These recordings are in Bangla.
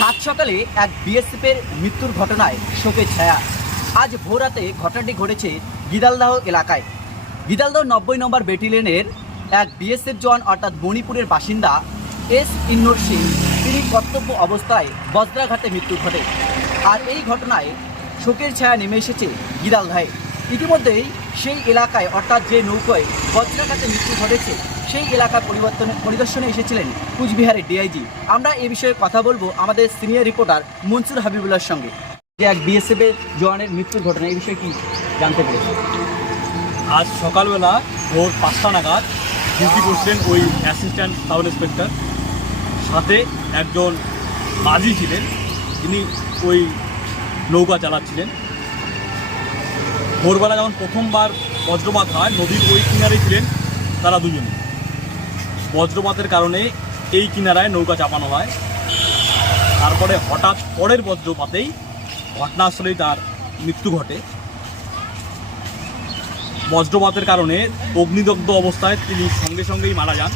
সাত সকালে এক বিএসএফের মৃত্যুর ঘটনায় শোকের ছায়া। আজ ভোরাতে ঘটনাটি ঘটেছে গিদালদাহ এলাকায়। গিদালদাহ নব্বই নম্বর ব্যাটালিয়নের এক বিএসএফ জওয়ান অর্থাৎ মণিপুরের বাসিন্দা এস ইন্নুর সিং, তিনি কর্তব্য অবস্থায় বজ্রাঘাতে মৃত্যু ঘটে। আর এই ঘটনায় শোকের ছায়া নেমে এসেছে গিদালদাহে। ইতিমধ্যেই সেই এলাকায়, অর্থাৎ যে নৌকোয় বজ্রাঘাতে মৃত্যু ঘটেছে, সেই এলাকা পরিবর্তনে পরিদর্শনে এসেছিলেন কুচবিহারের ডিআইজি। আমরা এ বিষয়ে কথা বলব আমাদের সিনিয়র রিপোর্টার মনসুর হাবিবুল্লাহর সঙ্গে, যে এক বিএসএফ এর জওয়ানের মৃত্যুর ঘটনা এই বিষয়ে কি জানতে পেরেছে আজ সকালবেলা ভোর পাঁচটা নাগাদ ডিউটি করছিলেন ওই অ্যাসিস্ট্যান্ট সাব ইন্সপেক্টর। সাথে একজন মাঝি ছিলেন, যিনি ওই নৌকা চালাচ্ছিলেন। ভোরবেলা যখন প্রথমবার বজ্রপাত হয়, নদীর ওই কিনারে ছিলেন তারা দুজনে। বজ্রপাতের কারণে এই কিনারায় নৌকা চাপানো হয়। তারপরে হঠাৎ পরের বজ্রপাতেই ঘটনাস্থলেই তার মৃত্যু ঘটে। বজ্রপাতের কারণে অগ্নিদগ্ধ অবস্থায় তিনি সঙ্গে সঙ্গেই মারা যান।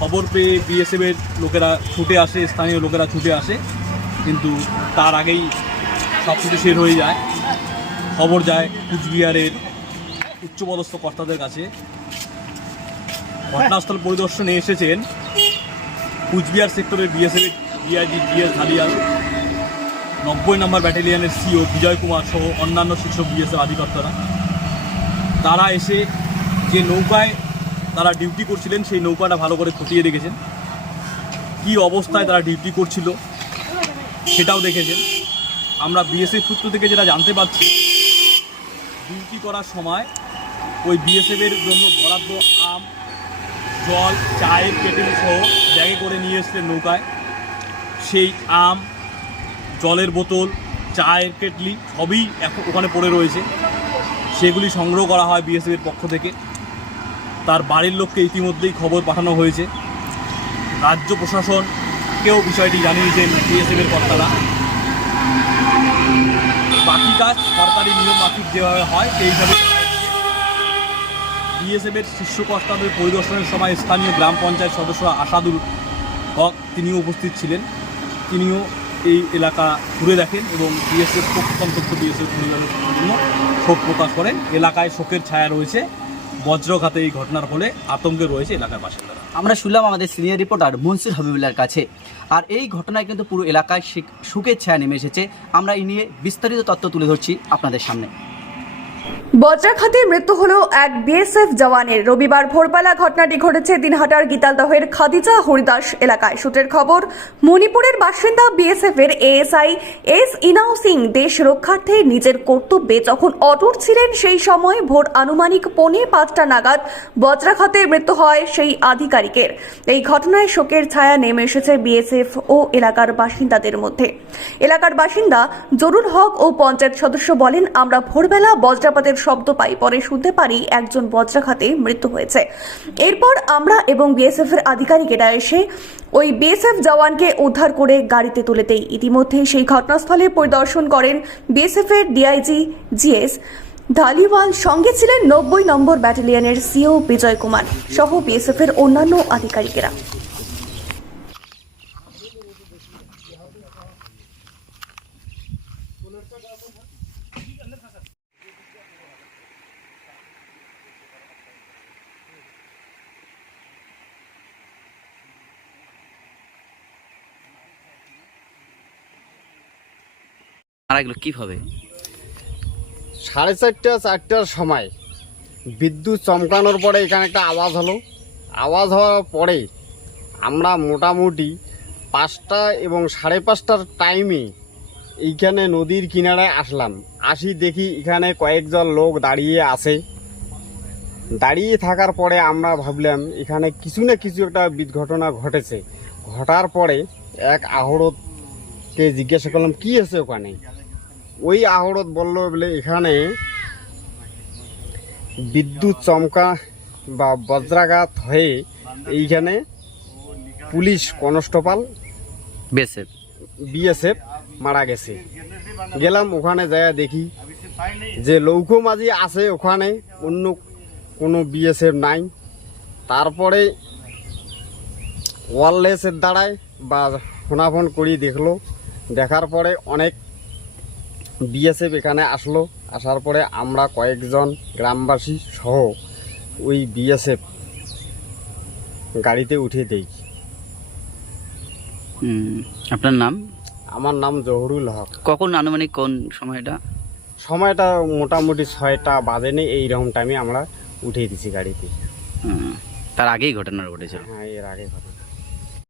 খবর পেয়ে বিএসএফের লোকেরা ছুটে আসে, স্থানীয় লোকেরা ছুটে আসে। কিন্তু তার আগেই সব কিছু শেষ হয়ে যায়। খবর যায় কুচবিহারের উচ্চপদস্থ কর্তাদের কাছে। ঘটনাস্থল পরিদর্শনে এসেছেন কুচবিহার সেক্টরের বিএসএফের ডিআইজি জিএস হালিয়াল। নব্বই নম্বর ব্যাটালিয়নের সিও বিজয় কুমার সহ অন্যান্য শীর্ষ বিএসএফ আধিকর্তারা। তারা এসে যে নৌকায় তারা ডিউটি করছিলেন, সেই নৌকাটা ভালো করে খতিয়ে দেখেছেন। কি অবস্থায় তারা ডিউটি করছিল সেটাও দেখেছেন। আমরা বিএসএফ সূত্র থেকে যেটা জানতে পারছি ডিউটি করার সময় ওই বিএসএফের জন্য বরাদ্দ আম, জল, চায়ের কেটেল সহ ব্যাগে করে নিয়ে এসছিলেন নৌকায়। সেই আম, জলের বোতল, চায়ের কেটলি সবই এখন ওখানে পড়ে রয়েছে। সেগুলি সংগ্রহ করা হয় বিএসএফের পক্ষ থেকে। তার বাড়ির লোককে ইতিমধ্যেই খবর পাঠানো হয়েছে। রাজ্য প্রশাসনকেও বিষয়টি জানিয়েছেন বিএসএফের কর্তারা। কাজ, সরকারি নিয়ম মাফিক যেভাবে হয়, সেইভাবে বিএসএফের শীর্ষ কর্তাদের পরিদর্শনের সময় স্থানীয় গ্রাম পঞ্চায়েত সদস্য আসাদুল হক তিনিও উপস্থিত ছিলেন। তিনিও এই এলাকা ঘুরে দেখেন এবং বিএসএফ সন্তপ্ত বিএসএফ পরিবারের জন্য শোক প্রকাশ করেন। এলাকায় শোকের ছায়া রয়েছে। বজ্রঘাতে এই ঘটনার ফলে আতঙ্কে রয়েছে এলাকার বাসিন্দারা। আমরা শুনলাম আমাদের সিনিয়র রিপোর্টার মনসুর হাবিবুল্লার কাছে। আর এই ঘটনায় কিন্তু পুরো এলাকায় শোকের ছায়া নেমে এসেছে। আমরা এই নিয়ে বিস্তারিত তথ্য তুলে ধরছি আপনাদের সামনে। বজ্রাঘাতে মৃত্যু হল এক বিএসএফ জওয়ানের। রবিবার ভোরবেলা ঘটনাটি ঘটেছে দিনহাটার গীতালদহের খাদিজা হরিদাস এলাকায়। সূত্রের খবর, মণিপুরের বাসিন্দা বিএসএফ এর এএসআই এস ইনাও সিং দেশ রক্ষার্থে নিজের কর্তব্যে যখন অটুট ছিলেন সেই সময় ভোর আনুমানিক পৌনে পাঁচটা নাগাদ বজ্রাঘাতে মৃত্যু হয় সেই আধিকারিকের। এই ঘটনায় শোকের ছায়া নেমে এসেছে বিএসএফ ও এলাকার বাসিন্দাদের মধ্যে। এলাকার বাসিন্দা জরুল হক ও পঞ্চায়েত সদস্য বলেন, আমরা ভোরবেলা বজ্রাপাতের শব্দ পাই, পরে শুনতে পারি একজন বজ্রাঘাতে মৃত্যু হয়েছে। এরপর আমরা এবং বিএসএফ এর আধিকারিকেরা এসে ওই বিএসএফ জওয়ানকে উদ্ধার করে গাড়িতে তুলে দেই। ইতিমধ্যেই সেই ঘটনাস্থলে পরিদর্শন করেন বিএসএফ এর ডিআইজি জিএস ধালিওয়াল সঙ্গে ছিলেন নব্বই নম্বর ব্যাটালিয়নের সিও বিজয় কুমার সহ বিএসএফ এর অন্যান্য আধিকারিকেরা। মারা গেল কীভাবে? সাড়ে চারটা, চারটার সময় বিদ্যুৎ চমকানোর পরে এখানে একটা আওয়াজ হলো। আওয়াজ হওয়ার পরে আমরা মোটামুটি পাঁচটা এবং সাড়ে পাঁচটার টাইমে এইখানে নদীর কিনারায় আসলাম। আসি দেখি এখানে কয়েকজন লোক দাঁড়িয়ে আছে। দাঁড়িয়ে থাকার পরে আমরা ভাবলাম, এখানে কিছু না কিছু একটা ঘটনা ঘটেছে। ঘটার পরে এক আহরতকে জিজ্ঞাসা করলাম, কি আছে ওখানে? ওই আহরত বলল বলে এখানে বিদ্যুৎ চমকা বা বজ্রাঘাত হয়ে এইখানে পুলিশ কনস্টেবল বিএসএফ। বিএসএফ মারা গেছে। গেলাম ওখানে যায় দেখি যে লৌকো মাঝি আছে ওখানে অন্য কোনো বিএসএফ নাই। তারপরে ওয়ারলেসের দ্বারায় বা ফোনাফোন করি দেখল। দেখার পরে অনেক বিএসএফ এখানে আসলো আসার পরে আমরা কয়েকজন গ্রামবাসী সহ ওই বিএসএফ গাড়িতে উঠে দেই। আপনার নাম? আমার নাম জহরুল হক। কখন আনুমানিক কোন সময়টা? সময়টা মোটামুটি ছয়টা বাজেনি এইরকম টাইমে আমরা উঠে দিছি গাড়িতে। তার আগেই ঘটনা ঘটেছিল। হ্যাঁ এর আগে ঘটনা।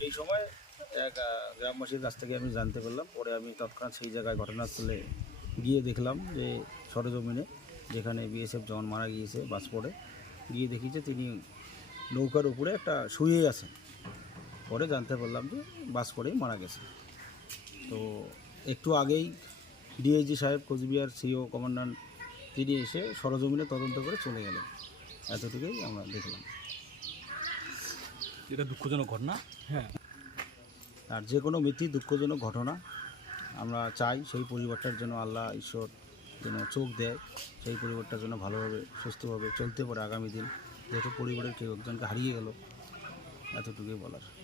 সেই সময় এক গ্রামবাসীর কাছ থেকে আমি জানতে পারলাম। পরে আমি তৎক্ষণাৎ সেই জায়গায় ঘটনাস্থলে গিয়ে দেখলাম যে সরজমিনে যেখানে বিএসএফ জওয়ান মারা গিয়েছে, বাস পড়ে। গিয়ে দেখি যে তিনি নৌকার উপরে একটা শুয়ে আছেন। পরে জানতে পারলাম যে বাস পড়েই মারা গেছে তো একটু আগেই ডিআইজি সাহেব, কোচবিহার সিও কমান্ডান্ট, তিনি এসে সরজমিনে তদন্ত করে চলে গেলেন। এতটুকুই আমরা দেখলাম। এটা দুঃখজনক ঘটনা। হ্যাঁ। আর যে কোনো মৃত্যু দুঃখজনক ঘটনা আমরা চাই সেই পরিবারটার জন্য আল্লাহ ঈশ্বর যেন চোখ দেয় সেই পরিবারটার জন্য ভালোভাবে সুস্থভাবে চলতে পারে আগামী দিন যেহেতু পরিবারের কেউ একজনকে হারিয়ে গেল এতটুকুই বলার।